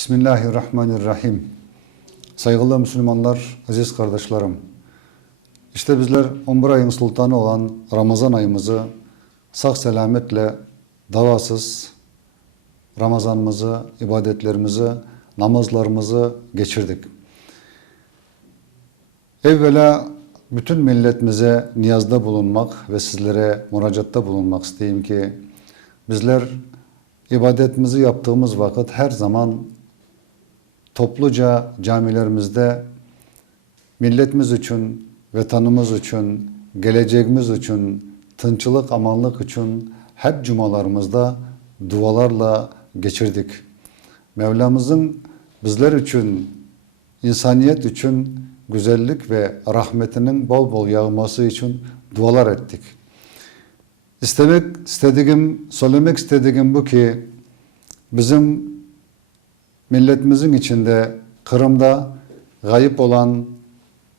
Bismillahirrahmanirrahim. Saygılı Müslümanlar, aziz kardeşlerim. İşte bizler 11 ayın sultanı olan Ramazan ayımızı sağ selametle davasız Ramazanımızı, ibadetlerimizi, namazlarımızı geçirdik. Evvela bütün milletimize niyazda bulunmak ve sizlere müracaatta bulunmak isteyeyim ki bizler ibadetimizi yaptığımız vakit her zaman topluca camilerimizde milletimiz için, vatanımız için, geleceğimiz için, tınçılık, amanlık için hep cumalarımızda dualarla geçirdik. Mevlamızın bizler için, insaniyet için güzellik ve rahmetinin bol bol yağması için dualar ettik. Söylemek istediğim bu ki bizim milletimizin içinde Kırım'da gayip olan,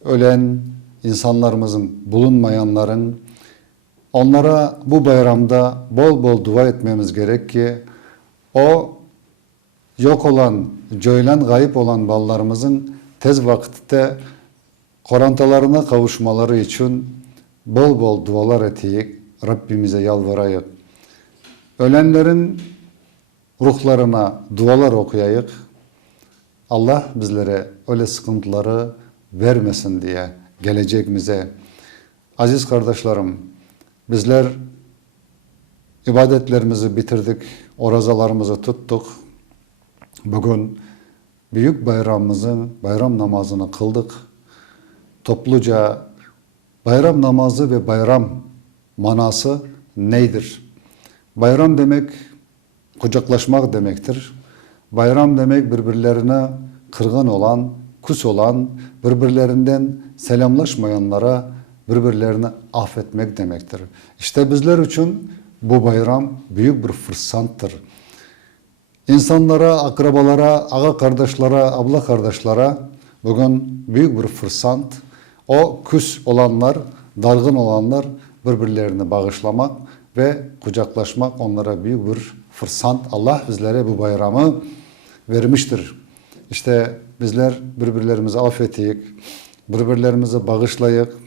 ölen insanlarımızın, bulunmayanların onlara bu bayramda bol bol dua etmemiz gerek ki o yok olan, cöylen gayip olan ballarımızın tez vakitte korantalarına kavuşmaları için bol bol dualar ettik, Rabbimize yalvarayık. Ölenlerin ruhlarına dualar okuyayık. Allah bizlere öyle sıkıntıları vermesin diye geleceğimize. Aziz kardeşlerim, bizler ibadetlerimizi bitirdik, orazalarımızı tuttuk. Bugün büyük bayram namazını kıldık. Topluca bayram namazı ve bayram manası nedir? Bayram demek kucaklaşmak demektir. Bayram demek birbirlerine kırgın olan, küs olan, birbirlerinden selamlaşmayanlara birbirlerini affetmek demektir. İşte bizler için bu bayram büyük bir fırsattır. İnsanlara, akrabalara, ağa kardeşlere, abla kardeşlere bugün büyük bir fırsat. O küs olanlar, dargın olanlar birbirlerini bağışlamak ve kucaklaşmak onlara büyük bir fırsat. Allah bizlere bu bayramı vermiştir. İşte bizler birbirlerimizi affettik, birbirlerimizi bağışlayıp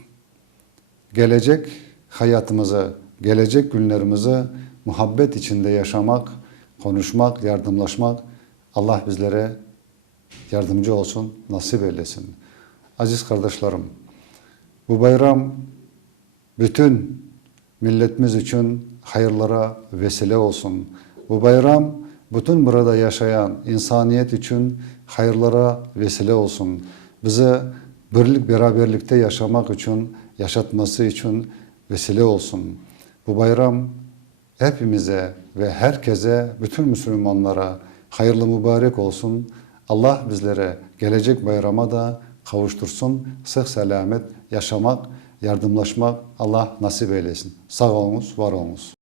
gelecek hayatımızı, gelecek günlerimizi muhabbet içinde yaşamak, konuşmak, yardımlaşmak Allah bizlere yardımcı olsun, nasip eylesin. Aziz kardeşlerim, bu bayram bütün milletimiz için hayırlara vesile olsun. Bu bayram bütün burada yaşayan insaniyet için hayırlara vesile olsun. Bize birlik beraberlikte yaşamak için, yaşatması için vesile olsun. Bu bayram hepimize ve herkese, bütün Müslümanlara hayırlı mübarek olsun. Allah bizlere gelecek bayrama da kavuştursun. Sıhhat selamet yaşamak, yardımlaşmak Allah nasip eylesin. Sağ olunuz, var olunuz.